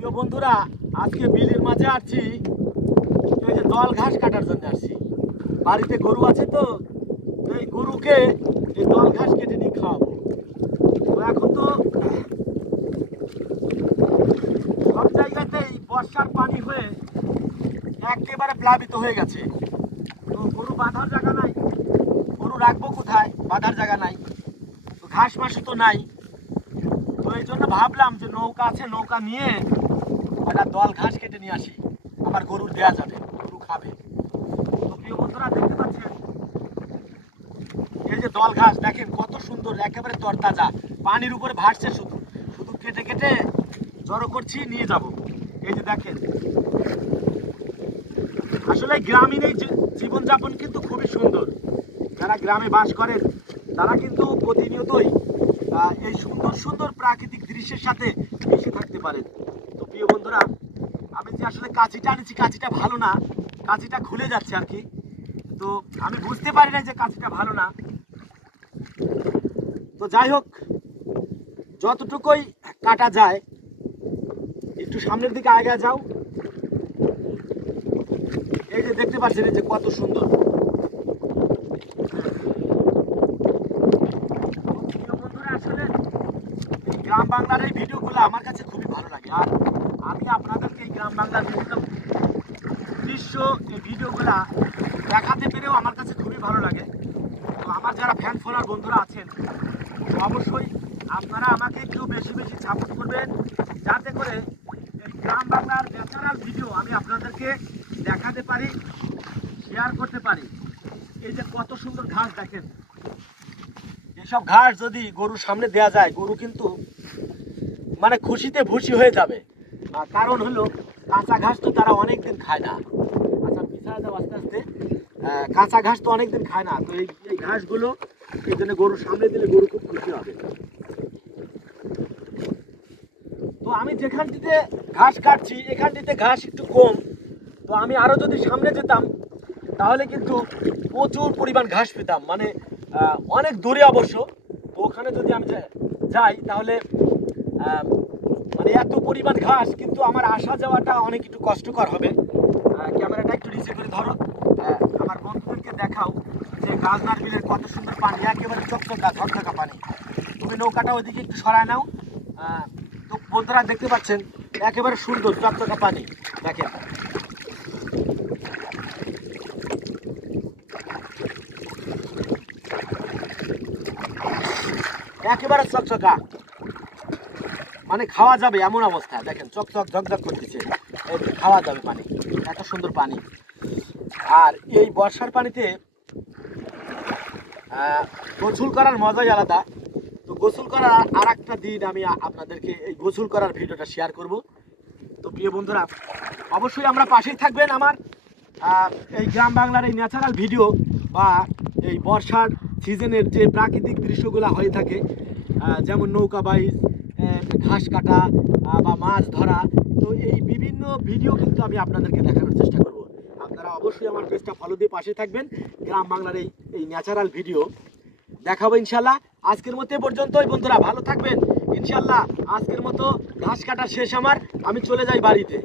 প্রিয় বন্ধুরা, আজকে বিলের মাঝে আসছি। এই যে দল ঘাস কাটার জন্য আসছি। বাড়িতে গরু আছে তো, এই গরুকে এই দল ঘাস কেটে নিয়ে খাওয়াবো। এখন তো সব জায়গাতেই বর্ষার পানি হয়ে একেবারে প্লাবিত হয়ে গেছে। তো গরু বাঁধার জায়গা নাই। গরু রাখব কোথায়? বাঁধার জায়গা নাই। ঘাস মাসু তো নাই। তো এই জন্য ভাবলাম যে নৌকা আছে, নৌকা নিয়ে একটা দল ঘাস কেটে নিয়ে আসি। আমার গরুর দেয়া যাবে, গরু খাবে। তো প্রিয় বন্ধুরা, দেখতে পাচ্ছেন? এই যে দল ঘাস, দেখেন কত সুন্দর, একেবারে তরতাজা। পানির উপরে ভাসছে শুধু। শুধু কেটে কেটে জড়ো করছি, নিয়ে যাব। এই যে দেখেন। আসলে গ্রামীণ এই জীবনযাপন কিন্তু খুবই সুন্দর। যারা গ্রামে বাস করেন, তারা কিন্তু প্রতিনিয়তই এই সুন্দর সুন্দর প্রাকৃতিক দৃশ্যের সাথে মিশে থাকতে পারেন। প্রিয় বন্ধুরা আমি যে আসলে কাঁচিটা আনেছি কাঁচিটা ভালো না কাঁচিটা খুলে যাচ্ছে আর কি। তো আমি বুঝতে পারি না যে কাঁচিটা ভালো না। তো যাই হোক যতটুকুই কাটা যায় একটু সামনের দিকে আগে যাও। এই যে দেখতে পাচ্ছেন যে কত সুন্দর। বন্ধুরা, আসলে গ্রাম বাংলার এই ভিডিওগুলো আমার কাছে খুবই ভালো লাগে। আর আমি আপনাদেরকে এই গ্রাম বাংলার বিভিন্ন দৃশ্য, এই ভিডিওগুলা দেখাতে পেরেও আমার কাছে খুবই ভালো লাগে। তো আমার যারা ফ্যান ফলোয়ার বন্ধুরা আছেন, অবশ্যই আপনারা আমাকে একটু বেশি বেশি সাপোর্ট করবেন, যাতে করে গ্রাম বাংলার ন্যাচারাল ভিডিও আমি আপনাদেরকে দেখাতে পারি শেয়ার করতে পারি। এই যে কত সুন্দর ঘাস দেখেন। এসব ঘাস যদি গরুর সামনে দেয়া যায়, গরু কিন্তু মানে খুশিতে ভুসি হয়ে যাবে। কারণ হলো কাঁচা ঘাস তো তারা অনেকদিন খায় না। আচ্ছা পিছায় আস্তে আস্তে। কাঁচা ঘাস তো অনেকদিন খায় না, তো এই এই ঘাসগুলো, এই জন্য গরুর সামনে দিলে গরু খুব খুশি হবে। তো আমি যেখানটিতে ঘাস কাটছি এখানটিতে ঘাস একটু কম। তো আমি আরও যদি সামনে যেতাম, তাহলে কিন্তু প্রচুর পরিমাণ ঘাস পেতাম। মানে অনেক দূরে অবশ্য। তো ওখানে যদি আমি যাই, তাহলে মানে এত পরিমাণ ঘাস, কিন্তু আমার আসা যাওয়াটা অনেক একটু কষ্টকর হবে। ক্যামেরাটা একটু নিচে করে ধরো। আমার বন্ধুদেরকে দেখাও যে গাজনার বিলের কত সুন্দর পানি, একেবারে চকচকা, ঝকঝকা পানি। তুমি নৌকাটা ওইদিকে একটু সরায় নাও। তো বন্ধুরা দেখতে পাচ্ছেন, একেবারে সুন্দর চকচকা পানি। দেখেন। একেবারে চকচকা। মানে খাওয়া যাবে এমন অবস্থা। দেখেন চকচক ঝকঝক করতেছে। খাওয়া যাবে পানি। এত সুন্দর পানি। আর এই বর্ষার পানিতে গোসল করার মজাই আলাদা। তো গোসল করার আর একটা দিন আমি আপনাদেরকে এই গোসল করার ভিডিওটা শেয়ার করব। তো প্রিয় বন্ধুরা অবশ্যই আমরা পাশেই থাকবেন আমার এই গ্রাম বাংলার এই ন্যাচারাল ভিডিও বা এই বর্ষার সিজনের যে প্রাকৃতিক দৃশ্যগুলো হয়ে থাকে যেমন নৌকা আহ, ঘাস কাটা বা মাছ ধরা, তো এই বিভিন্ন ভিডিও কিন্তু আমি আপনাদেরকে দেখানোর চেষ্টা করব। আপনারা অবশ্যই আমার পেজটা ফলো দিয়ে পাশে থাকবেন। গ্রাম বাংলার এই এই ন্যাচারাল ভিডিও দেখাবো ইনশাল্লাহ আজকের মতো পর্যন্তই। বন্ধুরা, ভালো থাকবেন। ইনশাল্লাহ আজকের মতো ঘাস কাটা শেষ আমার। আমি চলে যাই বাড়িতে।